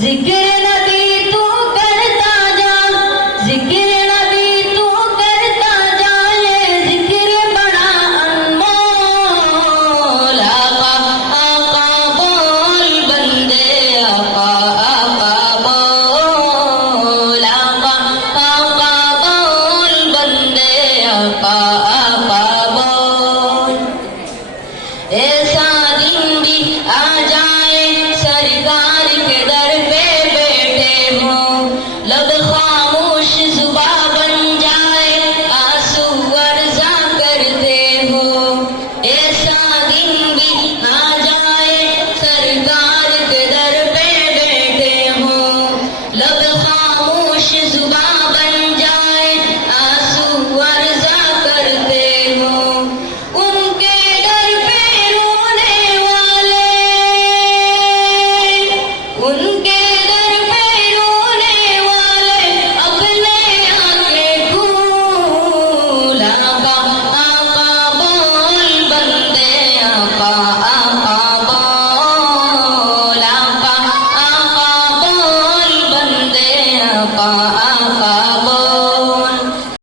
ذکر نبی تو کرتا جا ذکر نبی تو کرتا جا یہ ذکر بڑا انمول آقا آقا بول بندے آقا آقا بول آقا آقا بول بندے آقا آقا بول ایسا دن بھی آ جائے سرکار کے در پہ بیٹھے ہوں لب